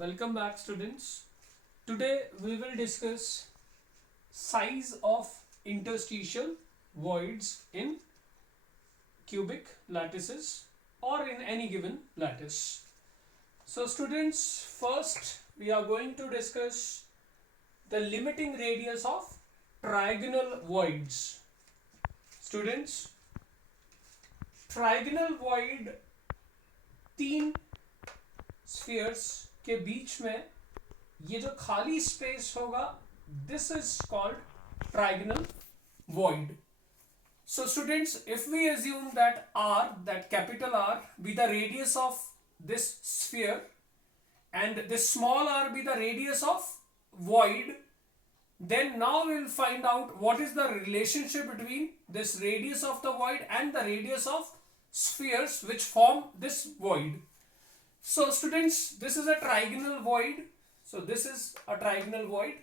Welcome back, students. Today we will discuss size of interstitial voids in cubic lattices or in any given lattice. So students, first we are going to discuss the limiting radius of trigonal voids. Students, trigonal void तीन spheres के बीच में ये जो खाली space होगा, this is called trigonal void. So students, if we assume that R, that capital R, be the radius of this sphere and this small r be the radius of void, then now we'll find out what is the relationship between this radius of the void and the radius of spheres which form this void. So students, this is a trigonal void. So this is a trigonal void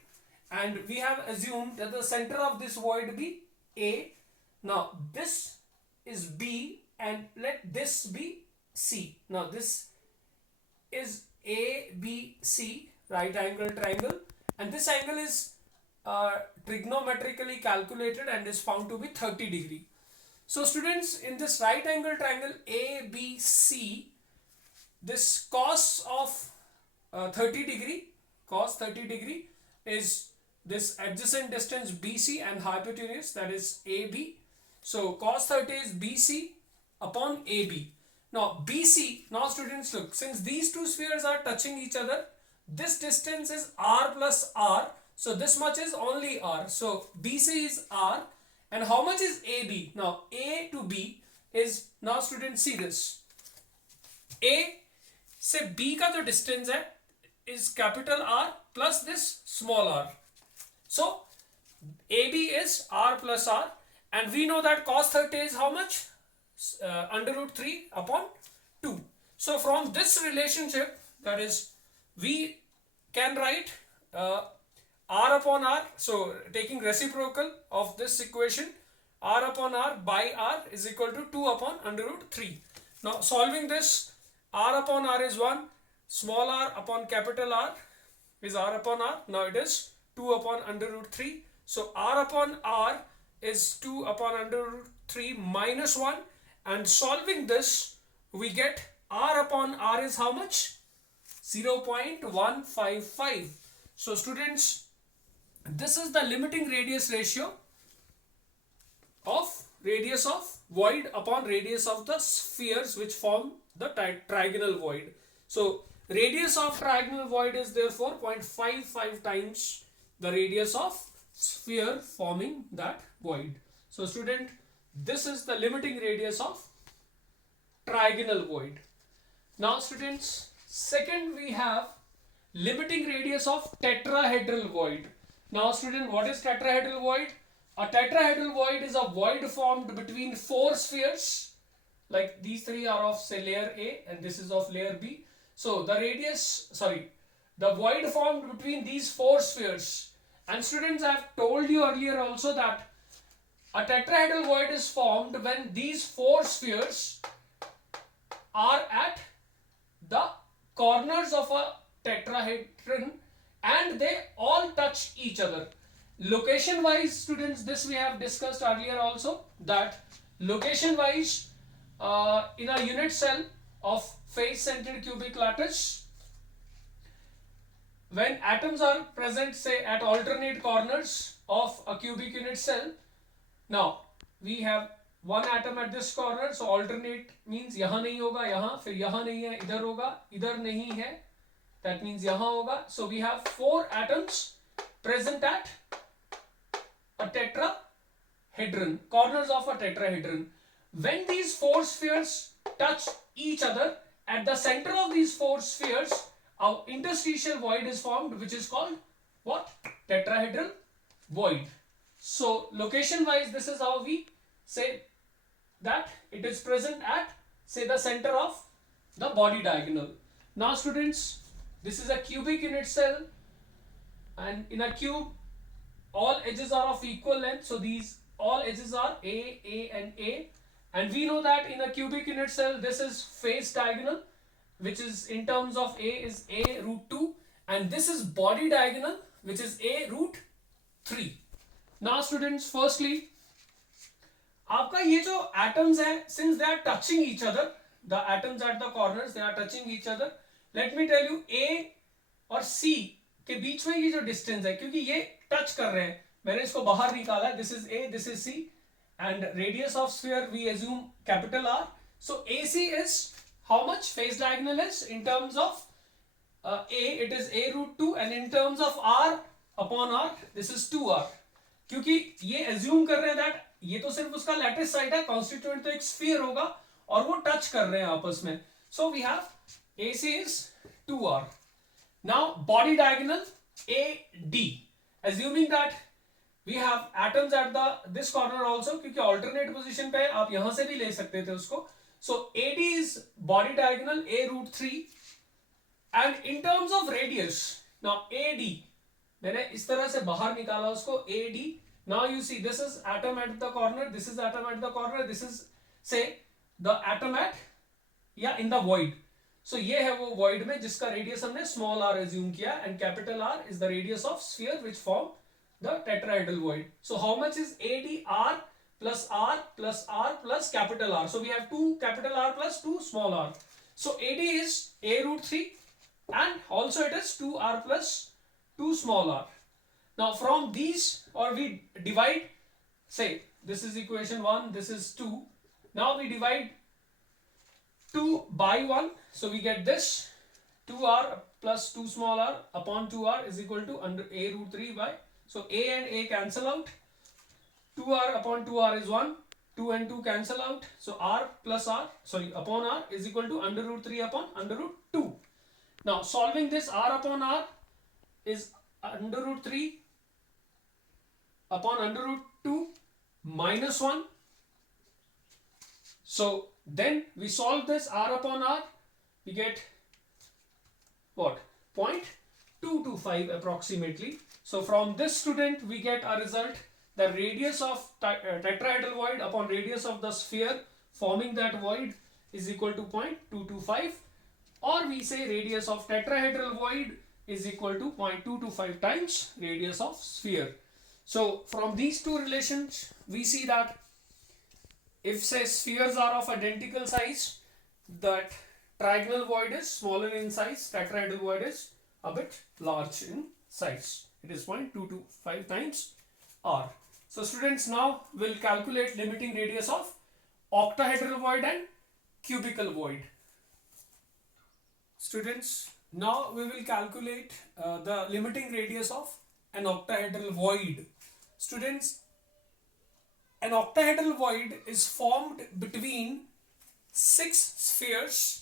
and we have assumed that the center of this void be A. Now this is B and let this be C. Now this is ABC, right angle triangle, and this angle is trigonometrically calculated and is found to be 30 degree. So students, in this right angle triangle ABC, this cos of 30 degree is this adjacent distance BC and hypotenuse, that is AB. So cos 30 is BC upon AB. Now BC, now students look, since these two spheres are touching each other, this distance is R plus R. So this much is only R. So BC is R. And how much is AB? Now A to B is, now students see this, A से B का जो distance है is capital R plus this small r. So AB is R plus R, and we know that cos 30 is how much? Under root 3 upon 2. So from this relationship, that is, we can write R upon R. So taking reciprocal of this equation, R upon R by R is equal to 2 upon under root 3. Now solving this, R upon R is 1, small r upon capital R is R upon R. Now it is 2 upon under root 3. So R upon R is 2 upon under root 3 minus 1, and solving this we get R upon R is how much? 0.155. So students, this is the limiting radius ratio of radius of void upon radius of the spheres which form the trigonal void. So radius of trigonal void is therefore 0.55 times the radius of sphere forming that void. So student, this is the limiting radius of trigonal void. Now students, second we have limiting radius of tetrahedral void. Now student, what is tetrahedral void? A tetrahedral void is a void formed between four spheres, like these three are of say layer A and this is of layer B. So the the void formed between these four spheres. And students, I have told you earlier also that a tetrahedral void is formed when these four spheres are at the corners of a tetrahedron and they all touch each other. Location wise, students, this we have discussed earlier also, that location wise in a unit cell of face centered cubic lattice, when atoms are present say at alternate corners of a cubic unit cell, now we have one atom at this corner, so alternate means यहाँ नहीं होगा यहाँ, फिर यहाँ नहीं है इधर होगा, इधर नहीं है, that means यहाँ होगा. So we have four atoms present at a tetrahedron, corners of a tetrahedron. When these four spheres touch each other, at the center of these four spheres, our interstitial void is formed, which is called what? Tetrahedral void. So location wise, this is how we say that it is present at say the center of the body diagonal. Now students, this is a cubic unit cell, and in a cube all edges are of equal length, so these all edges are A and A, and we know that in a cubic unit cell this is face diagonal which is in terms of A is A root 2, and this is body diagonal, which is A root 3. Now students, firstly आपका ये जो atoms है, since they are touching each other, the atoms at the corners they are touching each other. Let me tell you, A और C के बीच में ये जो distance है, क्योंकि ये टच कर रहे हैं, मैंने इसको बाहर निकाला. This is A, this is C, and radius of sphere we assume capital R. So AC is how much? Phase diagonal is in terms of A, it is A root 2, and in terms of R upon R, this is 2R. क्योंकि ये assume कर रहे हैं that ये तो सिर्फ उसका lattice side है, कॉन्स्टिट्यूएंट तो एक स्फीयर होगा और वो टच कर रहे हैं आपस में. So we have AC is 2R. Now body diagonal AD, assuming that we have atoms at the this corner also, क्योंकि alternate position पे है, आप यहां से भी ले सकते थे उसको. So AD is body diagonal A root 3, and in terms of radius, now AD मैंने इस तरह से बाहर निकाला उसको. AD, now you see this is atom at the corner, this is atom at the corner, this is say the atom at in the void. So ये है वो void में जिसका radius हमने small r assume किया, and capital R is the radius of sphere which form the tetrahedral void. So how much is AD? R plus R plus R plus capital R. So we have 2 capital R plus 2 small r. So AD is A root 3, and also it is 2R plus 2 small r. Now from these, or we divide, say this is equation 1, this is 2. Now we divide 2 by 1, so we get this 2R plus 2 small r upon 2R is equal to under A root 3 by, so A and A cancel out, 2R upon 2R is 1, 2 and 2 cancel out, so R plus R, sorry, upon R is equal to under root 3 upon under root 2. Now solving this, R upon R is under root 3 upon under root 2 minus 1. So then we solve this, R upon R, we get what? 0.225 approximately. So from this, student, we get a result, the radius of tetrahedral void upon radius of the sphere forming that void is equal to 0.225, or we say radius of tetrahedral void is equal to 0.225 times radius of sphere. So from these two relations, we see that if say spheres are of identical size, that trigonal void is smaller in size, tetrahedral void is a bit large in size. It is 0.225 times R. So students, now we'll calculate limiting radius of octahedral void and cubical void. Students, now we will calculate the limiting radius of an octahedral void. Students, an octahedral void is formed between 6 spheres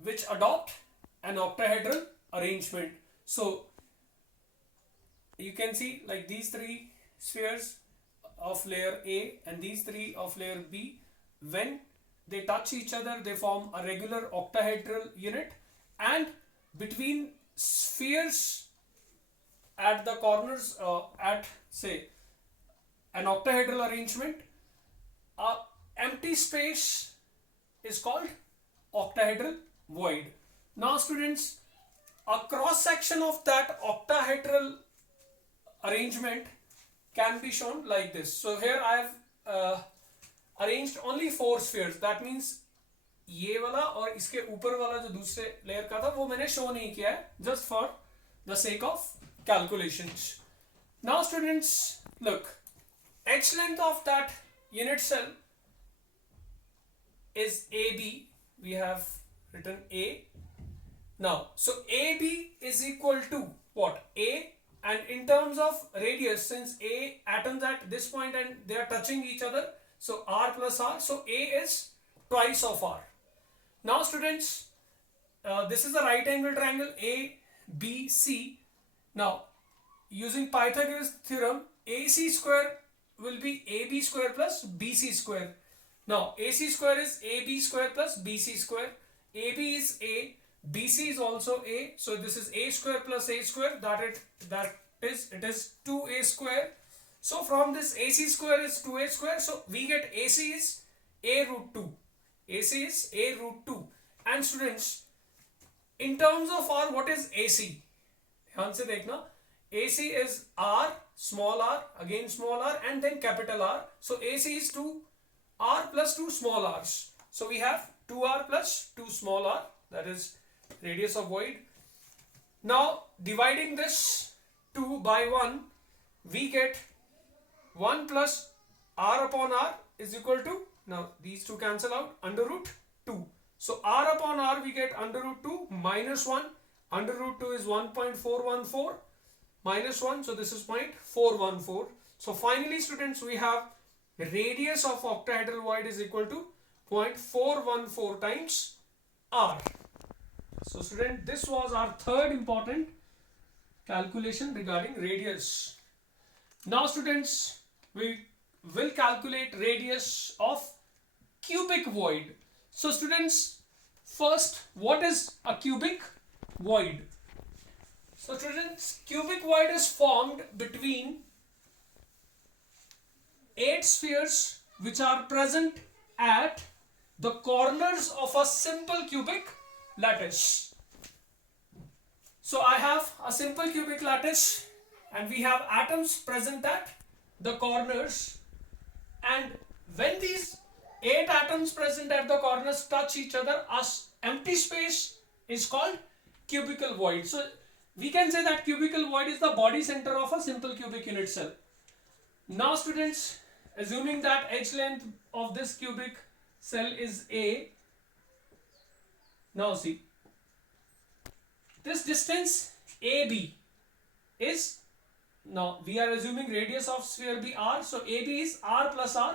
which adopt an octahedral arrangement. So you can see like these 3 spheres of layer A and these 3 of layer B, when they touch each other they form a regular octahedral unit, and between spheres at the corners at say an octahedral arrangement, a empty space is called octahedral void. Now students, a cross section of that octahedral arrangement can be shown like this. So here I have arranged only 4 spheres. That means ये वाला और इसके ऊपर वाला जो दूसरे layer का था वो मैंने शो नहीं किया है, just for the sake of calculations. Now students, look, edge length of that unit cell is AB. We have written A. Now, so AB is equal to what? A, and in terms of radius, since A atoms at this point and they are touching each other, so R plus R, so A is twice of R. Now students, this is a right angle triangle ABC. Now using Pythagoras theorem, AC square will be AB square plus BC square. Now AC square is AB square plus BC square. AB is A, BC is also A, so this is A square plus A square, it is 2A square. So from this AC square is 2A square, so we get AC is A root 2. AC is A root 2, And students, in terms of R, what is AC? ध्यान से देखना. AC is R, small r, again small r, and then capital R. So AC is 2R plus 2 small r's. So we have 2R plus 2 small r, that is radius of void. Now dividing this 2 by 1, we get 1 plus R upon R is equal to, now these two cancel out, under root 2. So R upon R we get under root 2 minus 1. Under root 2 is 1.414 minus 1. So this is 0.414. So finally students, we have radius of octahedral void is equal to 0.414 times R. So student, this was our third important calculation regarding radius. Now students, we will calculate radius of cubic void. So students, first, what is a cubic void? So students, cubic void is formed between 8 spheres which are present at the corners of a simple cubic lattice. So I have a simple cubic lattice and we have atoms present at the corners, and when these 8 atoms present at the corners touch each other, a empty space is called cubical void. So we can say that cubical void is the body center of a simple cubic unit cell. Now students, assuming that edge length of this cubic cell is A, now see, this distance AB is, now we are assuming radius of sphere be R, so AB is R plus R,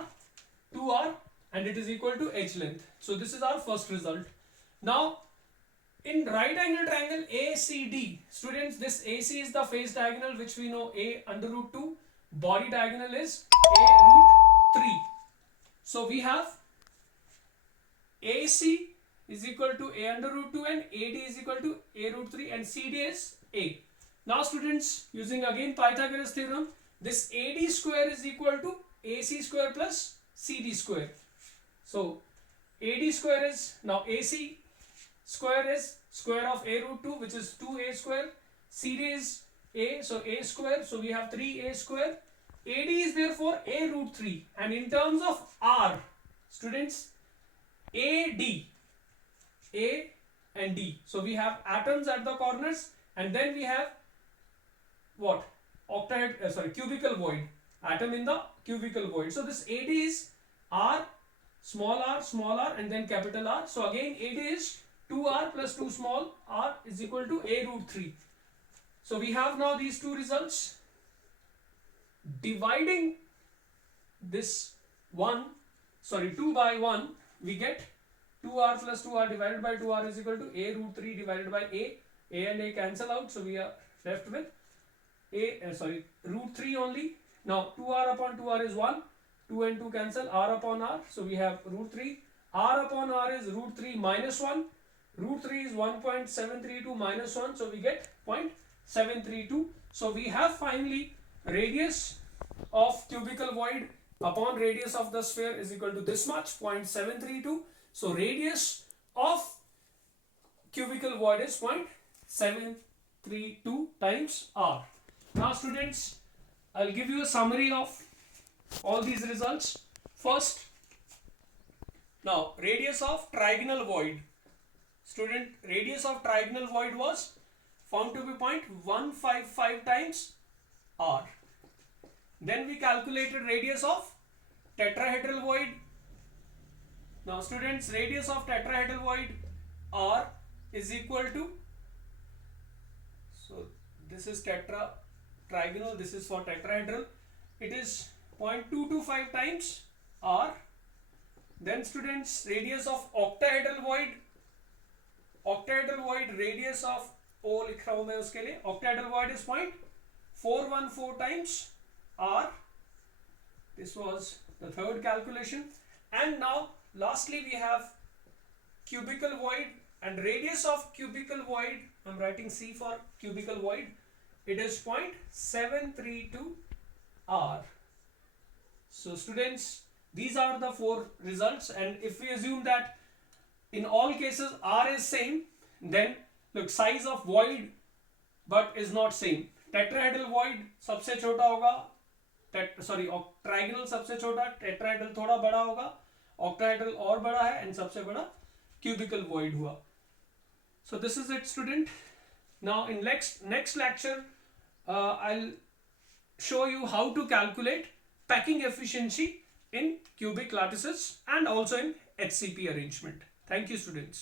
2R, and it is equal to edge length. So this is our first result. Now in right angle triangle ACD, students, this AC is the face diagonal which we know A under root 2, body diagonal is A root 3. So we have AC is equal to A under root 2 and AD is equal to A root 3 and CD is A. Now students, using again Pythagoras theorem, this AD square is equal to AC square plus CD square. So AD square is, now AC square is square of A root 2, which is 2A square. CD is A, so A square, so we have 3A square. AD is therefore A root 3, and in terms of R, students, AD, A and D. So we have atoms at the corners, and then we have what? Cubical void. Atom in the cubical void. So this AD is R, small r, and then capital R. So again AD is 2R plus 2 small r is equal to A root 3. So we have now these two results. Dividing this 2 by 1, we get 2R plus 2R divided by 2R is equal to A root 3 divided by A. A and A cancel out, so we are left with root 3 only. Now 2R upon 2R is 1, 2 and 2 cancel, R upon R, so we have root 3. R upon R is root 3 minus 1. Root 3 is 1.732 minus 1, so we get 0.732. So we have finally radius of cubical void upon radius of the sphere is equal to this much, 0.732. So radius of cubical void is 0.732 times R. Now students, I'll give you a summary of all these results. First, now radius of trigonal void. Student, radius of trigonal void was found to be 0.155 times R. Then we calculated radius of tetrahedral void. Now students, radius of tetrahedral void R is equal to, so this is trigonal, this is for tetrahedral, it is 0.225 times R. Then students, radius of octahedral void radius of O लिख रहा हूं मैं उसके लिए, octahedral void is 0.414 times R. This was the third calculation. And now lastly we have cubical void, and radius of cubical void, I'm writing C for cubical void, it is 0.732 R. So students, these are the four results, and if we assume that in all cases R is same, then look, size of void but is not same. Tetrahedral void सबसे छोटा होगा, sorry trigonal सबसे छोटा, tetrahedral थोड़ा बड़ा होगा, octahedral और बड़ा है, एंड सबसे बड़ा क्यूबिकल वॉइड हुआ. So this is it, student. Now in next lecture I'll show you how to calculate packing efficiency in cubic lattices and also in HCP arrangement. Thank you, students.